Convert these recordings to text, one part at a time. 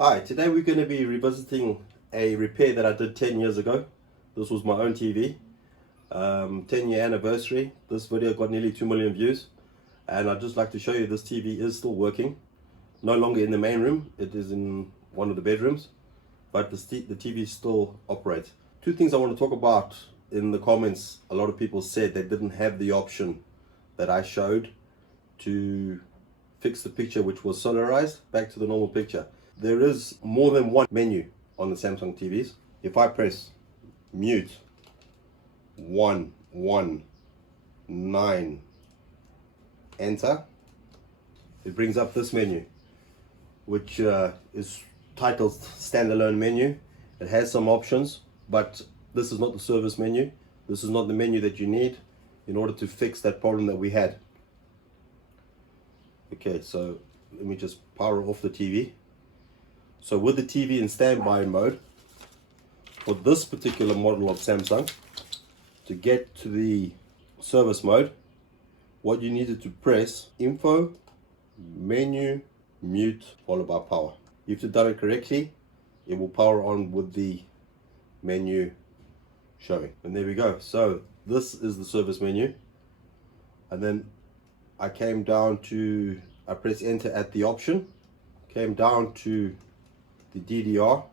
Hi, today we're going to be revisiting a repair that I did 10 years ago. This was my own TV, 10-year anniversary. This video got nearly 2 million views, and I'd just like to show you this TV is still working. No longer in the main room, it is in one of the bedrooms, but the TV still operates. Two things I want to talk about. In the comments, a lot of people said they didn't have the option that I showed to fix the picture, which was solarized back to the normal picture. There is more than one menu on the Samsung TVs. If I press mute 119 enter, it brings up this menu, which is titled standalone menu. It has some options, but this is not the service menu. This is not the menu that you need in order to fix that problem that we had. Okay, so let me just power off the TV. So with the TV in standby mode, for this particular model of Samsung, to get to the service mode, what you needed to press info, menu, mute, followed by power. If you've done it correctly, it will power on with the menu showing. And there we go. So this is the service menu. And then I came down to, I press enter at the option, came down to the DDR,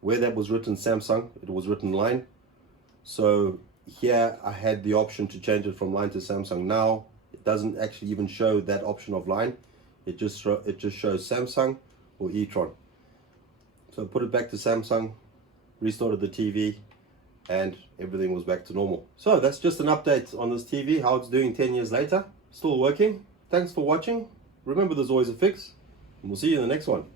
where that was written Samsung, it was written line. So here I had the option to change it from line to Samsung. Now it doesn't actually even show that option of line. It just shows Samsung or e-tron. So I put it back to Samsung, restarted the TV, and everything was back to normal. So that's just an update on this TV, how it's doing 10 years later. Still working. Thanks for watching. Remember, there's always a fix, and we'll see you in the next one.